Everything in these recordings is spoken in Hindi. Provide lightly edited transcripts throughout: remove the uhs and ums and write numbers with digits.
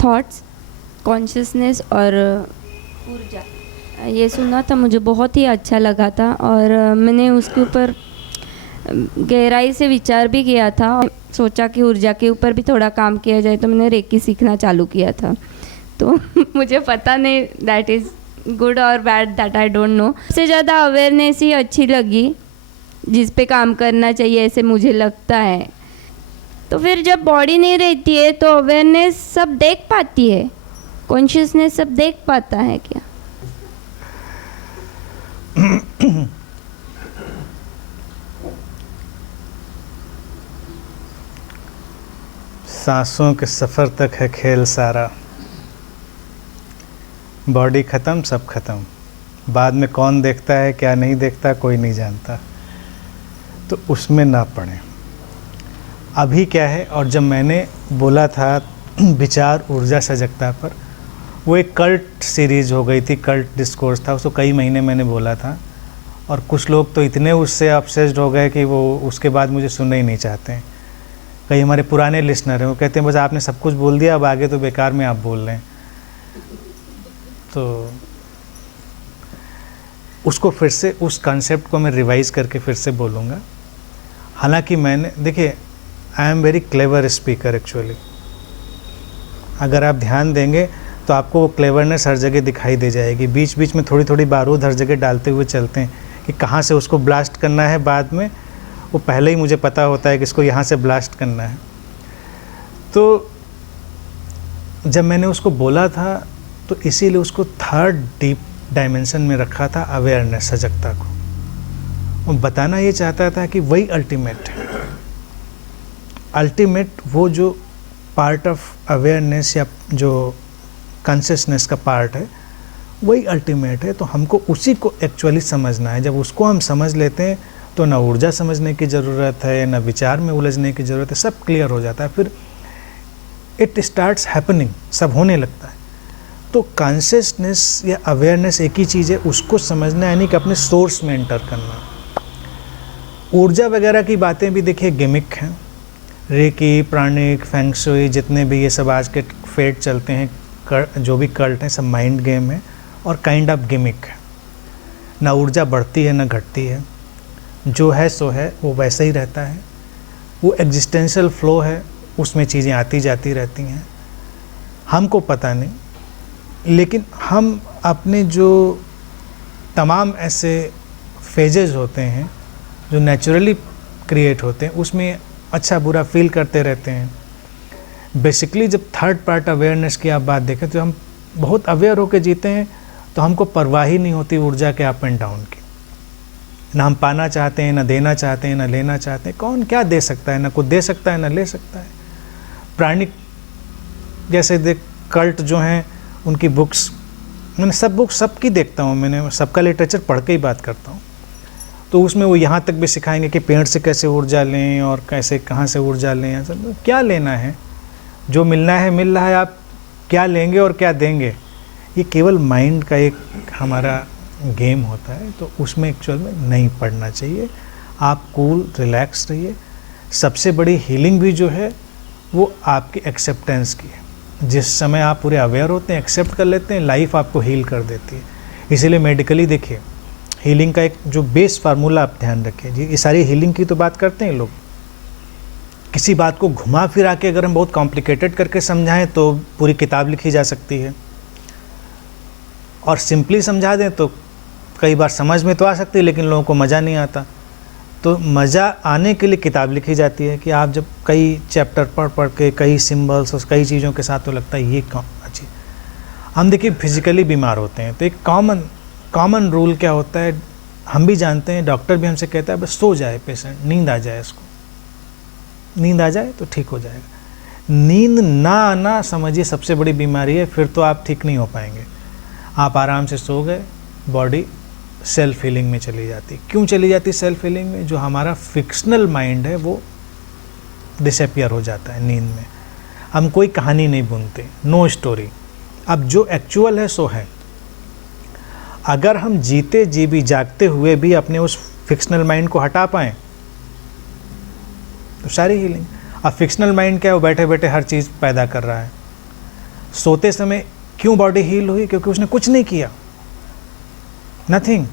थॉट्स, कॉन्शियसनेस और ऊर्जा, ये सुना था, मुझे बहुत ही अच्छा लगा था और मैंने उसके ऊपर गहराई से विचार भी किया था और सोचा कि ऊर्जा के ऊपर भी थोड़ा काम किया जाए, तो मैंने रेकी सीखना चालू किया था। तो मुझे पता नहीं दैट इज़ गुड और bad, that I don't know. सबसे ज़्यादा अवेयरनेस ही अच्छी लगी, जिस पे काम करना चाहिए ऐसे मुझे लगता है। तो फिर जब बॉडी नहीं रहती है तो अवेयरनेस सब देख पाती है, कॉन्शियसनेस सब देख पाता है क्या? सांसों के सफ़र तक है खेल सारा, बॉडी ख़त्म सब ख़त्म, बाद में कौन देखता है क्या नहीं देखता कोई नहीं जानता, तो उसमें ना पड़े। अभी क्या है, और जब मैंने बोला था विचार ऊर्जा सजगता पर, वो एक कल्ट सीरीज़ हो गई थी, कल्ट डिस्कोर्स था, उसको कई महीने मैंने बोला था और कुछ लोग तो इतने उससे ऑब्सेस्ड हो गए कि वो उसके बाद मुझे सुनना ही नहीं चाहते हैं। कई हमारे पुराने लिसनर हैं, वो कहते हैं बस आपने सब कुछ बोल दिया, अब आगे तो बेकार में आप बोल रहे हैं। तो उसको फिर से, उस कॉन्सेप्ट को मैं रिवाइज़ करके फिर से बोलूँगा। हालांकि मैंने, देखिए, I am very clever speaker actually. अगर आप ध्यान देंगे तो आपको वो क्लेवरनेस हर जगह दिखाई दे जाएगी। बीच बीच में थोड़ी थोड़ी बारूद हर जगह डालते हुए चलते हैं कि कहाँ से उसको ब्लास्ट करना है, बाद में वो पहले ही मुझे पता होता है कि इसको यहाँ से ब्लास्ट करना है। तो जब मैंने उसको बोला था तो इसीलिए उसको थर्ड डीप डायमेंशन में रखा था, अवेयरनेस, सजगता को। वो बताना ये चाहता था कि वही अल्टीमेट है, अल्टीमेट वो जो पार्ट ऑफ अवेयरनेस या जो कॉन्शियसनेस का पार्ट है वही अल्टीमेट है। तो हमको उसी को एक्चुअली समझना है। जब उसको हम समझ लेते हैं तो ना ऊर्जा समझने की ज़रूरत है, ना विचार में उलझने की ज़रूरत है, सब क्लियर हो जाता है। फिर इट स्टार्ट्स हैपनिंग, सब होने लगता है। तो कॉन्शियसनेस या अवेयरनेस एक ही चीज़ है, उसको समझना यानी कि अपने सोर्स में एंटर करना। ऊर्जा वगैरह की बातें भी देखिए गिमिक हैं, रेकी, प्राणिक, फेंग शुई, जितने भी ये सब आज के फेट चलते हैं, जो भी कल्ट हैं, सब माइंड गेम है और काइंड ऑफ गिमिक है। ना ऊर्जा बढ़ती है ना घटती है, जो है सो है, वो वैसे ही रहता है। वो एग्जिस्टेंशियल फ्लो है, उसमें चीज़ें आती जाती रहती हैं, हमको पता नहीं। लेकिन हम अपने जो तमाम ऐसे फेजेस होते हैं जो नेचुरली क्रिएट होते हैं, उसमें अच्छा बुरा फील करते रहते हैं। बेसिकली जब थर्ड पार्ट अवेयरनेस की आप बात देखें तो हम बहुत अवेयर होकर जीते हैं, तो हमको परवाह ही नहीं होती ऊर्जा के अप एंड डाउन की। ना हम पाना चाहते हैं, ना देना चाहते हैं, ना लेना चाहते हैं। कौन क्या दे सकता है, ना कुछ दे सकता है ना ले सकता है। प्राणिक जैसे कल्ट जो हैं, उनकी बुक्स, मैंने सब बुक्स सबकी देखता हूँ, मैंने सबका लिटरेचर पढ़ के ही बात करता हूँ। तो उसमें वो यहाँ तक भी सिखाएंगे कि पेड़ से कैसे ऊर्जा लें और कैसे कहाँ से ऊर्जा लें। सब क्या लेना है, जो मिलना है मिल रहा है, आप क्या लेंगे और क्या देंगे, ये केवल माइंड का एक हमारा गेम होता है। तो उसमें एक्चुअल में नहीं पढ़ना चाहिए। आप कूल रिलैक्स रहिए। सबसे बड़ी हीलिंग भी जो है वो आपकी एक्सेप्टेंस की है। जिस समय आप पूरे अवेयर होते हैं, एक्सेप्ट कर लेते हैं, लाइफ आपको हील कर देती है। इसीलिए मेडिकली देखिए, हीलिंग का एक जो बेस फार्मूला आप ध्यान रखें जी। ये सारी हीलिंग की तो बात करते हैं लोग, किसी बात को घुमा फिरा के अगर हम बहुत कॉम्प्लिकेटेड करके समझाएं तो पूरी किताब लिखी जा सकती है, और सिंपली समझा दें तो कई बार समझ में तो आ सकती है लेकिन लोगों को मज़ा नहीं आता। तो मज़ा आने के लिए किताब लिखी जाती है कि आप जब कई चैप्टर पढ़ के कई सिंबल्स और कई चीज़ों के साथ, तो लगता है ये अच्छी। हम देखिए फिजिकली बीमार होते हैं तो एक कॉमन रूल क्या होता है, हम भी जानते हैं, डॉक्टर भी हमसे कहता है बस सो जाए पेशेंट, नींद आ जाए, इसको नींद आ जाए तो ठीक हो जाएगा। नींद ना आना समझिए सबसे बड़ी बीमारी है, फिर तो आप ठीक नहीं हो पाएंगे। आप आराम से सो गए, बॉडी सेल्फ हीलिंग में चली जाती। क्यों चली जाती सेल्फ हीलिंग में? जो हमारा फिक्शनल माइंड है वो डिसअपियर हो जाता है नींद में। हम कोई कहानी नहीं बुनते, नो स्टोरी। अब जो एक्चुअल है सो है। अगर हम जीते जी भी जागते हुए भी अपने उस फिक्शनल माइंड को हटा पाएँ तो सारी हीलिंग। अब फिक्शनल माइंड क्या है, वो बैठे बैठे हर चीज़ पैदा कर रहा है। सोते समय क्यों बॉडी हील हुई? क्योंकि उसने कुछ नहीं किया, नथिंग।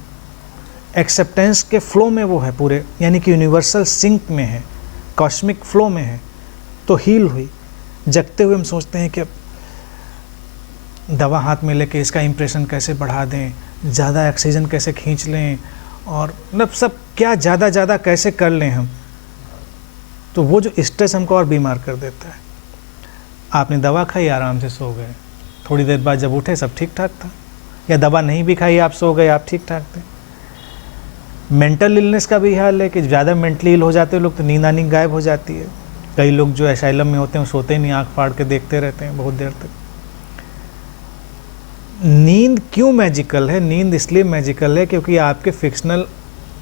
एक्सेप्टेंस के फ्लो में वो है पूरे, यानी कि यूनिवर्सल सिंक में है, कॉस्मिक फ्लो में है, तो हील हुई। जगते हुए हम सोचते हैं कि अब दवा हाथ में लेके इसका इम्प्रेशन कैसे बढ़ा दें, ज़्यादा ऑक्सीजन कैसे खींच लें, और मतलब सब क्या ज़्यादा कैसे कर लें हम। तो वो जो स्ट्रेस हमको और बीमार कर देता है। आपने दवा खाई, आराम से सो गए, थोड़ी देर बाद जब उठे सब ठीक ठाक था, या दवा नहीं भी खाई, आप सो गए, आप ठीक ठाक थे। मेंटल इलनेस का भी हाल है कि ज़्यादा मेंटली इल हो जाते हैं लोग तो नींद आनी गायब हो जाती है। कई लोग जो एसाइलम में होते हैं वो सोते ही नहीं, आँख फाड़ के देखते रहते हैं बहुत देर तक। नींद क्यों मैजिकल है? नींद इसलिए मैजिकल है क्योंकि आपके फिक्शनल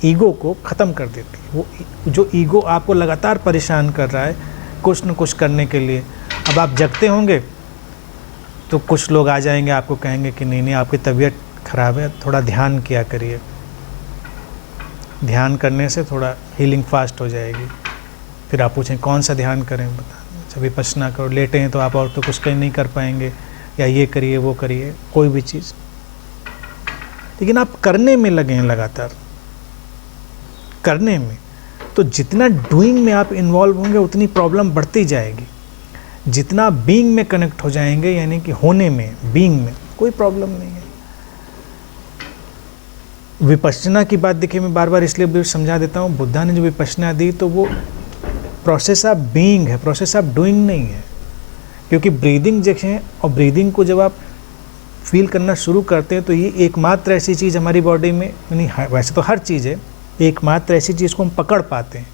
ईगो को ख़त्म कर देती है। वो जो ईगो आपको लगातार परेशान कर रहा है कुछ न कुछ करने के लिए, अब आप जगते होंगे तो कुछ लोग आ जाएंगे, आपको कहेंगे कि नहीं आपकी तबीयत ख़राब है, थोड़ा ध्यान किया करिए, ध्यान करने से थोड़ा हीलिंग फास्ट हो जाएगी। फिर आप पूछें कौन सा ध्यान करें, बता, अच्छा विपश्यना करो। लेटे हैं तो आप और तो कुछ कहीं नहीं कर पाएंगे, या ये करिए वो करिए, कोई भी चीज़। लेकिन आप करने में लगे हैं, लगातार करने में, तो जितना डूइंग में आप इन्वॉल्व होंगे उतनी प्रॉब्लम बढ़ती जाएगी। जितना बीइंग में कनेक्ट हो जाएंगे, यानी कि होने में, बीइंग में, कोई प्रॉब्लम नहीं है। विपश्यना की बात देखिए, मैं बार बार इसलिए भी समझा देता हूँ, बुद्धा ने जो विपश्यना दी तो वो प्रोसेस ऑफ बीइंग है, प्रोसेस ऑफ डूइंग नहीं है। क्योंकि ब्रीदिंग देखें, और ब्रीदिंग को जब आप फील करना शुरू करते हैं तो ये एकमात्र ऐसी चीज़ हमारी बॉडी में, नहीं वैसे तो हर चीज़ है, एकमात्र ऐसी चीज़ को हम पकड़ पाते हैं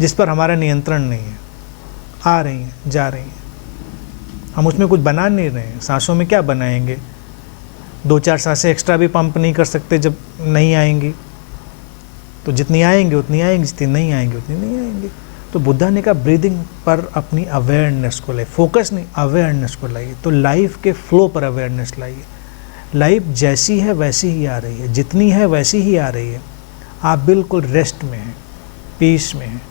जिस पर हमारा नियंत्रण नहीं है। आ रही हैं, जा रही हैं, हम उसमें कुछ बना नहीं रहे हैं। सांसों में क्या बनाएंगे? 2-4 सांसें एक्स्ट्रा भी पंप नहीं कर सकते जब नहीं आएंगी, तो जितनी आएंगी उतनी आएंगी, जितनी नहीं आएंगी उतनी नहीं आएंगी। तो बुद्धा ने कहा ब्रीदिंग पर अपनी अवेयरनेस को लाइए, फोकस नहीं, अवेयरनेस को लाइए। तो लाइफ के फ्लो पर अवेयरनेस लाइए। लाइफ जैसी है वैसी ही आ रही है, जितनी है वैसी ही आ रही है। आप बिल्कुल रेस्ट में हैं, पीस में हैं,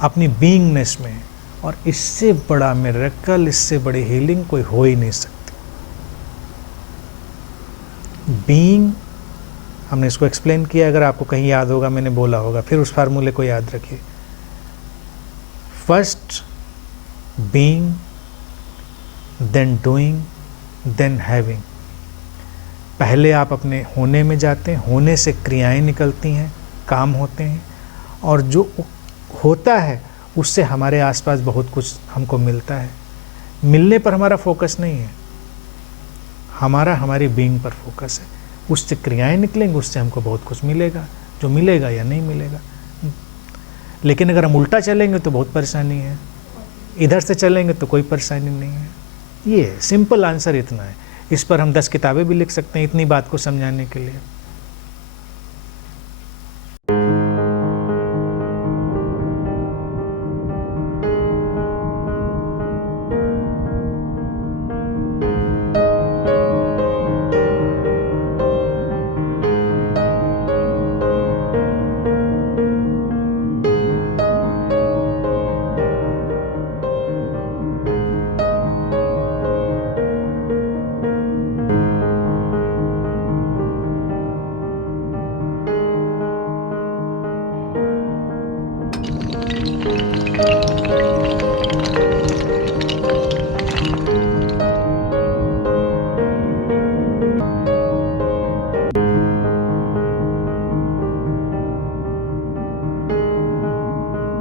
अपनी बीइंगनेस में हैं, और इससे बड़ा मिरेकल, इससे बड़ी हीलिंग कोई हो ही नहीं सकती। बीइंग, हमने इसको एक्सप्लेन किया, अगर आपको कहीं याद होगा मैंने बोला होगा, फिर उस फार्मूले को याद रखिए। First being, then doing, then having. पहले आप अपने होने में जाते हैं, होने से क्रियाएं निकलती हैं, काम होते हैं, और जो होता है उससे हमारे आसपास बहुत कुछ हमको मिलता है। मिलने पर हमारा फोकस नहीं है, हमारा हमारी बीइंग पर फोकस है। उससे क्रियाएं निकलेंगी, उससे हमको बहुत कुछ मिलेगा, जो मिलेगा या नहीं मिलेगा। लेकिन अगर हम उल्टा चलेंगे तो बहुत परेशानी है, इधर से चलेंगे तो कोई परेशानी नहीं है। ये सिंपल आंसर इतना है। इस पर हम 10 किताबें भी लिख सकते हैं इतनी बात को समझाने के लिए।